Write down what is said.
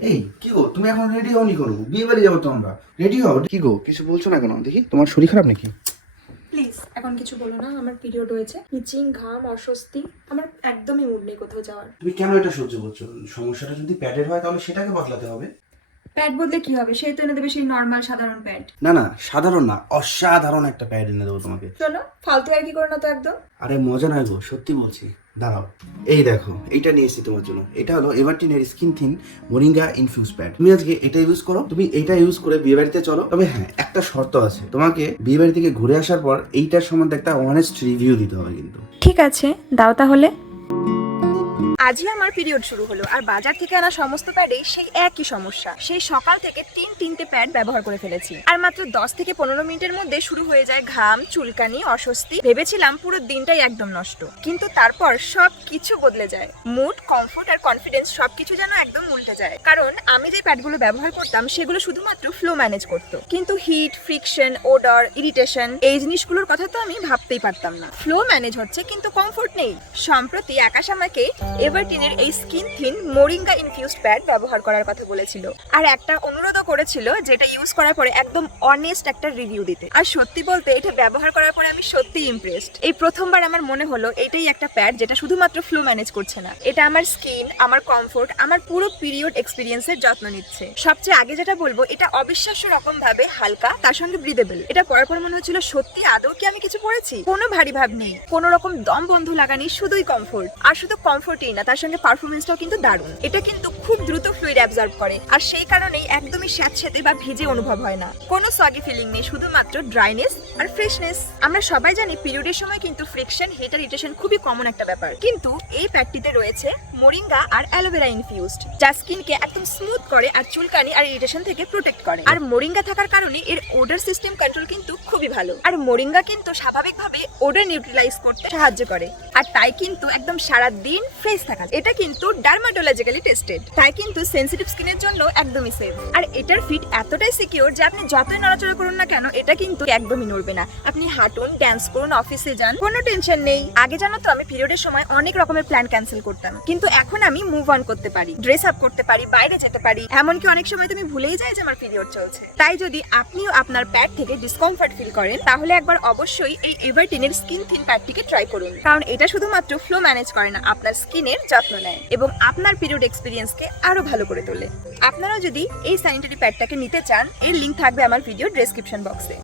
এই কি গো, তুমি এখন রেডি হওনি করো, বিয়ে বাড়ি যাবো তো আমরা। রেডি হও। কি গো, কিছু বলছো না কেন? দেখি তোমার শরীর খারাপ নাকি? প্লিজ এখন কিছু বলো না, আমার পিরিয়ড হয়েছে, ইচিং, ঘাম, অস্বস্তি, আমার একদমই মুড নেই কোথাও যাওয়ার। তুমি কেন এটা সহ্য করছো? সমস্যাটা যদি প্যাডের হয় তাহলে সেটাকে বদলাতে হবে। প্যাড বদলে কি হবে? সেই তো এনে দেবে সেই নর্মাল সাধারণ প্যাড। না না, সাধারণ না, অসাধারণ একটা প্যাড এনে দেবো তোমাকে। চলো, ফালতু আর কি করো না তো একদম। আরে মজা নয় গো, সত্যি বলছি। দাঁড়াও, এই দেখো, এইটা নিয়ে এসেছি তোমার জন্য। এটা হলো এভারটিনের skin thin moringa infuse pad. তুমি আজকে এটা ইউজ করো, তুমি এটা ইউজ করে বিয়ে বাড়িতে চলো। তবে হ্যাঁ, একটা শর্ত আছে, তোমাকে বিয়ে বাড়ি থেকে ঘুরে আসার পর এইটার সম্বন্ধে একটা অনেস্ট রিভিউ দিতে হবে কিন্তু। ঠিক আছে, দাও তাহলে। আজই আমার পিরিয়ড শুরু হলো, আর বাজার থেকে আনা সমস্ত প্যাডেই সেই একই সমস্যা। সেই সকাল থেকে তিনটে প্যাড ব্যবহার করে ফেলেছি, আর মাত্র 10 থেকে 15 মিনিটের মধ্যে শুরু হয়ে যায় ঘাম, চুলকানি, অস্বস্তি। ভেবেছিলাম পুরো দিনটাই একদম নষ্ট, কিন্তু তারপর সব কিছু বদলে যায়। মুড, কমফোর্ট আর কনফিডেন্স সবকিছু যেন একদম উল্টে যায়। কারণ আমি যে প্যাডগুলো ব্যবহার করতাম সেগুলো শুধুমাত্র ফ্লো ম্যানেজ করতো, কিন্তু হিট, ফ্রিকশন, ওডর, ইরিটেশন এই জিনিসগুলোর কথা তো আমি ভাবতেই পারতাম না। ফ্লো ম্যানেজ হচ্ছে কিন্তু কমফোর্ট নেই। সম্প্রতি আকাশ আমাকে এভারটিনের এই skin thin moringa infused pad ব্যবহার করার কথা বলেছিল, আর একটা অনুরোধও করেছিল যেটা ইউজ করার পরে একদম অনেস্ট একটা রিভিউ দিতে। আর সত্যি বলতে এটা ব্যবহার করার পরে আমি সত্যি ইমপ্রেসড। এই প্রথমবার আমার মনে হলো এটাই একটা প্যাড যেটা শুধুমাত্র ফ্লো ম্যানেজ করছে না, এটা আমার স্কিন, আমার কমফোর্ট, আমার পুরো পিরিয়ড এক্সপিরিয়েন্সের যত্ন নিচ্ছে। সবচেয়ে আগে যেটা বলবো, এটা অবিশ্বাস্য রকম ভাবে হালকা, তার সঙ্গে ব্রিদেবল। এটা পরার পর মনে হচ্ছিল সত্যি আদৌ কি আমি কিছু পরেছি। কোনো ভারী ভাব নেই, কোনো রকম দম বন্ধ লাগানি, শুধুই কমফোর্ট। আর শুধু কমফোর্টই না, তার সঙ্গে পারফরমেন্সটাও কিন্তু দারুণ। এটা কিন্তু খুব দ্রুত ফ্লুইড অ্যাবজর্ব করে, আর সেই কারণেই একদমই স্যাঁতসেঁতে বা ভিজে অনুভব হয় না। কোনো সগি ফিলিং নেই, শুধুমাত্র ড্রাইনেস আর ফ্রেশনেস। আমরা সবাই জানি পিরিয়ডের সময় কিন্তু ফ্রিকশন, হিট আর ইরিটেশন খুবই কমন একটা ব্যাপার, কিন্তু এই প্যাডটিতে রয়েছে মোরিঙ্গা আর অ্যালোভেরা ইনফিউজড, যা স্কিনকে একদম স্মুথ করে আর চুলকানি আর ইরিটেশন থেকে প্রোটেক্ট করে। আর মোরিঙ্গা থাকার কারণে এর ওডর সিস্টেম কন্ট্রোল কিন্তু খুবই ভালো। আর মোরিঙ্গা কিন্তু স্বাভাবিকভাবে ওডর নিউট্রালাইজ করতে সাহায্য করে, আর তাই কিন্তু একদম সারা দিন ফ্রেশ থাকা। এটা কিন্তু ডার্মাটোলজিক্যালি টেস্টেড, তাই কিন্তু সেনসিটিভ স্কিনের জন্য একদমই সেফ। আর এটার ফিট এতটাই সিকিউর যে আপনি যতই নড়াচড়া করুন না কেন, এটা কিন্তু একদমই নড়বে না। আপনি হাঁটুন, ড্যান্স করুন, অফিসে যান, কোনো টেনশন নেই। আগে জানো তো আমি পিরিয়ডের সময় অনেক রকমের প্ল্যান ক্যান্সেল করতাম, কিন্তু এখন আমি মুভ অন করতে পারি, ড্রেস আপ করতে পারি, বাইরে যেতে পারি, এমনকি অনেক সময় তুমি ভুলেই যাই যে আমার পিরিয়ড চলছে। তাই যদি আপনিও আপনার প্যাড থেকে ডিসকমফর্ট ফিল করেন, তাহলে একবার অবশ্যই এই এভারটিনের স্কিন থিন প্যাডটিকে ট্রাই করুন। কারণ এটা শুধুমাত্র ফ্লো ম্যানেজ করে না, আপনার স্কিনের যত্ন নেয় এবং আপনার পিরিয়ড এক্সপিরিয়েন্সকে আরো ভালো করে তোলে। আপনারা যদি এই স্যানিটারি প্যাডটাকে নিতে চান, এর লিংক থাকবে আমার ভিডিও ডেসক্রিপশন বক্সে।